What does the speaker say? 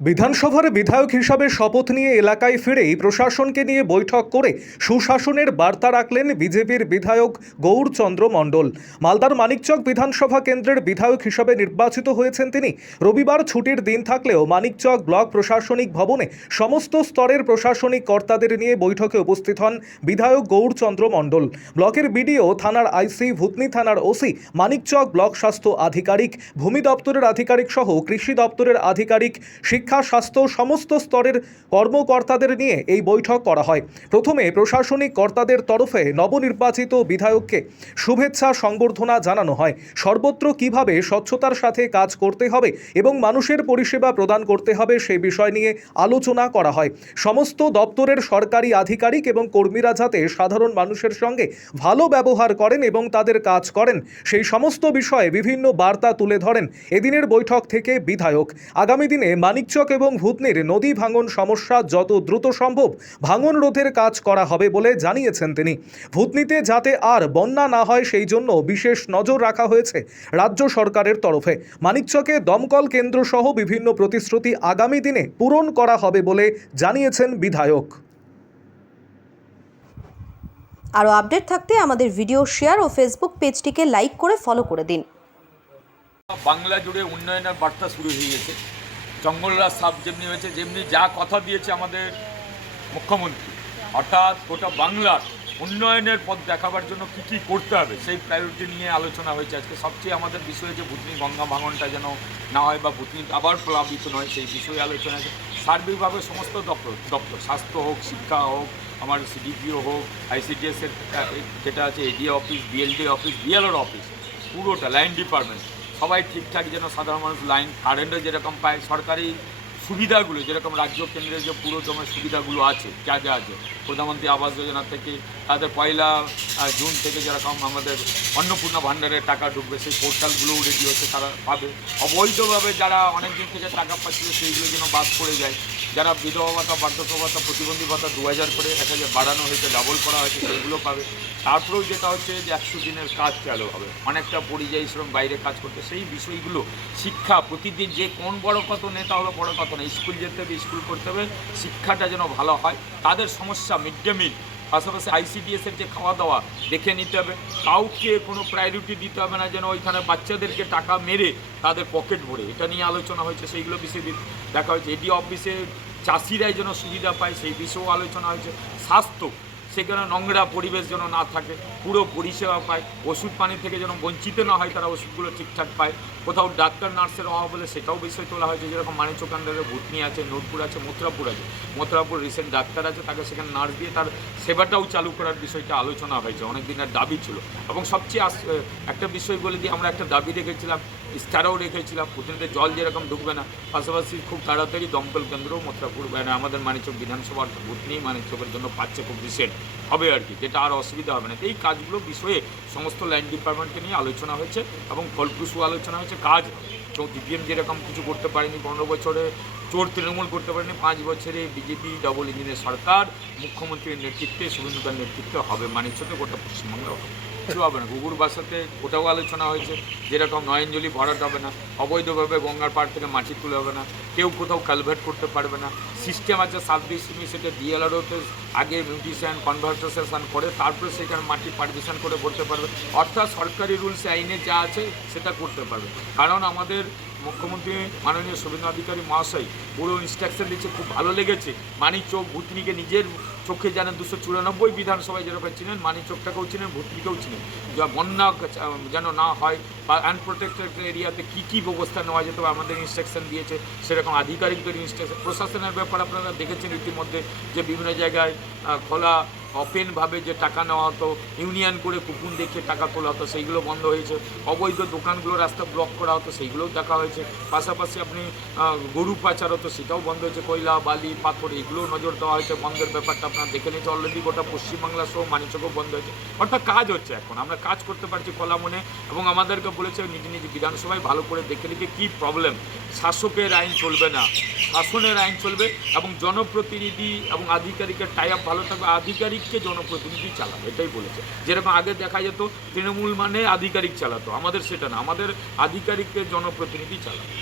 বিধানসভার বিধায়ক হিসাবে শপথ নিয়ে এলাকায় ফিরেই প্রশাসনকে নিয়ে বৈঠক করে সুশাসনের বার্তা রাখলেন বিজেপির বিধায়ক গৌরচন্দ্র মণ্ডল। মালদার মানিকচক বিধানসভা কেন্দ্রের বিধায়ক হিসাবে নির্বাচিত হয়েছেন তিনি। রবিবার ছুটির দিন থাকলেও মানিকচক ব্লক প্রশাসনিক ভবনে সমস্ত স্তরের প্রশাসনিক কর্তাদের নিয়ে বৈঠকে উপস্থিত হন বিধায়ক গৌরচন্দ্র মণ্ডল। ব্লকের বিডিও, থানার আইসি, ভূতনি থানার ওসি, মানিকচক ব্লক স্বাস্থ্য আধিকারিক, ভূমি দপ্তরের আধিকারিক সহ কৃষি দপ্তরের আধিকারিক, শিক্ষা, স্বাস্থ্য সমস্ত স্তরের কর্মকর্তাদের নিয়ে এই বৈঠক করা হয়। প্রথমে প্রশাসনিক কর্তাদের তরফে নবনির্বাচিত বিধায়ককে শুভেচ্ছা সংবর্ধনা জানানো হয়। সর্বত্র কিভাবে স্বচ্ছতার সাথে কাজ করতে হবে এবং মানুষের পরিষেবা প্রদান করতে হবে সেই বিষয় নিয়ে আলোচনা করা হয়। সমস্ত দপ্তরের সরকারি আধিকারিক এবং কর্মীরা যাতে সাধারণ মানুষের সঙ্গে ভালো ব্যবহার করেন এবং তাদের কাজ করেন সেই সমস্ত বিষয়ে বিভিন্ন বার্তা তুলে ধরেন এদিনের বৈঠক থেকে বিধায়ক। আগামী দিনে মানিকচক এবং ভূতনির নদী ভাঙন সমস্যা যত দ্রুত সম্ভব ভাঙন রোধের কাজ করা হবে বলে জানিয়েছেন তিনি। ভূতনিতে যাতে আর বন্যা না হয় সেই জন্য বিশেষ নজর রাখা হয়েছে রাজ্য সরকারের তরফে। মানিকচকে দমকল কেন্দ্র সহ বিভিন্ন প্রতিশ্রুতি আগামী দিনে পূরণ করা হবে বলে জানিয়েছেন বিধায়ক। আরও আপডেট থাকতে আমাদের ভিডিও শেয়ার ও ফেসবুক পেজটিকে লাইক করে ফলো করে দিন। বাংলা জুড়ে উন্নয়নের বার্তা শুরু হয়ে গেছে। জঙ্গলরাজ সাপ যেমনি হয়েছে, যেমনি যা কথা দিয়েছে আমাদের মুখ্যমন্ত্রী, অর্থাৎ গোটা বাংলার উন্নয়নের পথ দেখাবার জন্য কী কী করতে হবে সেই প্রায়োরিটি নিয়ে আলোচনা হয়েছে। আজকে সবচেয়ে আমাদের বিষয় হচ্ছে ভূতনি গঙ্গা ভাঙনটা যেন না হয় বা ভূতনি আবার প্লাবিত নয় সেই বিষয়ে আলোচনা আছে। সার্বিকভাবে সমস্ত দপ্তর স্বাস্থ্য হোক, শিক্ষা হোক, আমার সিডিপিও হোক, আইসিডিএসের যেটা আছে এডিএ অফিস, বিএলডি অফিস, বিএলওর অফিস, পুরোটা লাইন ডিপার্টমেন্ট সবাই ঠিকঠাক যেন সাধারণ মানুষ লাইন কারেন্টও যেরকম পায়, সরকারি সুবিধাগুলো যেরকম রাজ্য কেন্দ্রের যে পুরোদমের সুবিধাগুলো আছে যা যা আছে, প্রধানমন্ত্রী আবাস যোজনা থেকে তাদের 1 জুন থেকে যেরকম আমাদের অন্নপূর্ণা ভাণ্ডারের টাকা ঢুকবে সেই পোর্টালগুলোও রেডি হচ্ছে, তারা পাবে। অবৈধভাবে যারা অনেক দিন থেকে টাকা পাচ্ছিল সেইগুলো যেন বাদ পড়ে যায়। যারা বিধবা ভাতা, বার্ধক্য ভাতা, প্রতিবন্ধী ভাতা 2000 করে 1000 বাড়ানো হয়েছে, ডাবল করা হয়েছে, সেইগুলো পাবে। তারপরেও যেটা হচ্ছে যে 100 দিনের কাজ চালু হবে, অনেকটা পরিযায়ী শ্রম বাইরে কাজ করতে, সেই বিষয়গুলো শিক্ষা প্রতিদিন যে কোন বড় কত নেতা হলো বড় কত না, স্কুল যেতে হবে, স্কুল করতে হবে, শিক্ষাটা যেন ভালো হয়। তাদের সমস্যা মিড ডে মিল, পাশাপাশি আইসিডিএসের যে খাওয়া দাওয়া দেখে নিতে হবে। কাউকে কোনো প্রায়োরিটি দিতে হবে না যেন ওইখানে বাচ্চাদেরকে টাকা মেরে তাদের পকেট ভরে, এটা নিয়ে আলোচনা হয়েছে, সেইগুলো বিষয়ে দেখা হয়েছে। এডি অফিসে চাষিরাই যেন সুবিধা পায় সেই বিষয়েও আলোচনা হয়েছে। স্বাস্থ্য, সেখানে নোংরা পরিবেশ যেন না থাকে, পুরো পরিষেবা পায়, ওষুধ পানি থেকে যেন বঞ্চিত না হয়, তারা ওষুধগুলো ঠিকঠাক পায়। কোথাও ডাক্তার নার্সের অভাব হলে সেটাও বিষয় তোলা হয়েছে, যেরকম মানিকচক আন্ডারে ভূতনি আছে, নোটপুর আছে, মথুরাপুর আছে। মথুরাপুর রিসেন্ট ডাক্তার আছে, তাকে সেখানে নার্স দিয়ে তার সেবাটাও চালু করার বিষয়টা আলোচনা হয়েছে, অনেক দিনের দাবি ছিল। এবং সবচেয়ে একটা বিষয় বলে দিয়ে আমরা একটা দাবি রেখেছিলাম, ইস্তারাও রেখেছিলাম, ভূতনিতে জল যেরকম ঢুকবে না, পাশাপাশি খুব তাড়াতাড়ি দমকল কেন্দ্রও মথুরাপুর আমাদের মানিকচক বিধানসভার ভূতনি মানিকচকের জন্য পাচ্ছে, খুব রিসেন্ট হবে আর কি, যেটা আর অসুবিধা হবে না। এই কাজগুলো বিষয়ে সমস্ত লাইন ডিপার্টমেন্টকে নিয়ে আলোচনা হয়েছে এবং ফলপ্রসূ আলোচনা হয়েছে। কাজ ডিপিএম যেরকম কিছু করতে পারেনি, 15 বছরে চোর তৃণমূল করতে পারেনি, 5 বছরে বিজেপি ডবল ইঞ্জিনের সরকার মুখ্যমন্ত্রীর নেতৃত্বে, শুভেন্দুদার নেতৃত্বে হবে মানিকচকে, গোটা পশ্চিমবঙ্গে কিছু হবে না। গুগুর বাসাতে ওটাও আলোচনা হয়েছে, যেরকম নয়নজলি ভরাট হবে না, অবৈধভাবে গঙ্গার পাড় থেকে মাটি তুলে হবে না, কেউ কোথাও কালভার্ট করতে পারবে না। সিস্টেম আছে 7 ডিসিমি, সেটা ডিএলআরওতে আগে মিউটিশন কনভার্সেশন করে তারপরে সেখানে মাটি পারমিশন করে ভরতে পারবে। অর্থাৎ সরকারি রুলস আইনে যা আছে সেটা করতে পারবে। কারণ আমাদের মুখ্যমন্ত্রী মাননীয় শুভেন্দু অধিকারী মহাশয় পুরো ইনস্ট্রাকশন দিচ্ছে, খুব ভালো লেগেছে। মানিকচক ভূতনিকে নিজের চোখে জানেন, 294 বিধানসভায় যেরকম চিনেন, মানিকচকটাকেও চিনেন, ভূতনিকেও চিনেন। যা বন্যা যেন না হয় বা আনপ্রোটেক্টেড এরিয়াতে কী কী ব্যবস্থা নেওয়া যেতে হবে আমাদের ইনস্ট্রাকশন দিয়েছে, সেরকম আধিকারিকদের ইনস্ট্রাকশন। প্রশাসনের ব্যাপার আপনারা দেখেছেন ইতিমধ্যে যে বিভিন্ন জায়গায় খোলা ওপেনভাবে যে টাকা নেওয়া হতো, ইউনিয়ন করে কুপন দেখিয়ে টাকা তোলা হতো, সেইগুলো বন্ধ হয়েছে। অবৈধ দোকানগুলো রাস্তা ব্লক করা হতো, সেইগুলোও দেখা হয়েছে। পাশাপাশি আপনি গরু পাচার হতো, সেটাও বন্ধ হয়েছে। কয়লা, বালি, পাথর এগুলোও নজর দেওয়া হয়েছে। বন্ধের ব্যাপারটা আপনারা দেখে নিচ্ছে অলরেডি, গোটা পশ্চিমবাংলা সহ মানিকচকও বন্ধ হয়েছে। অর্থাৎ কাজ হচ্ছে, এখন আমরা কাজ করতে পারছি খোলা মনে। এবং আমাদেরকে বলেছে নিজ নিজ বিধানসভায় ভালো করে দেখে নিতে কী প্রবলেম। শাসকের আইন চলবে না, শাসনের আইন চলবে এবং জনপ্রতিনিধি এবং আধিকারিকের টাই আপ ভালো থাকবে, আধিকারিককে জনপ্রতিনিধি চালাবে, এটাই বলেছে। যেরকম আগে দেখা যেত তৃণমূল মানে আধিকারিক চালাতো, আমাদের সেটা না, আমাদের আধিকারিককে জনপ্রতিনিধি চালাবে।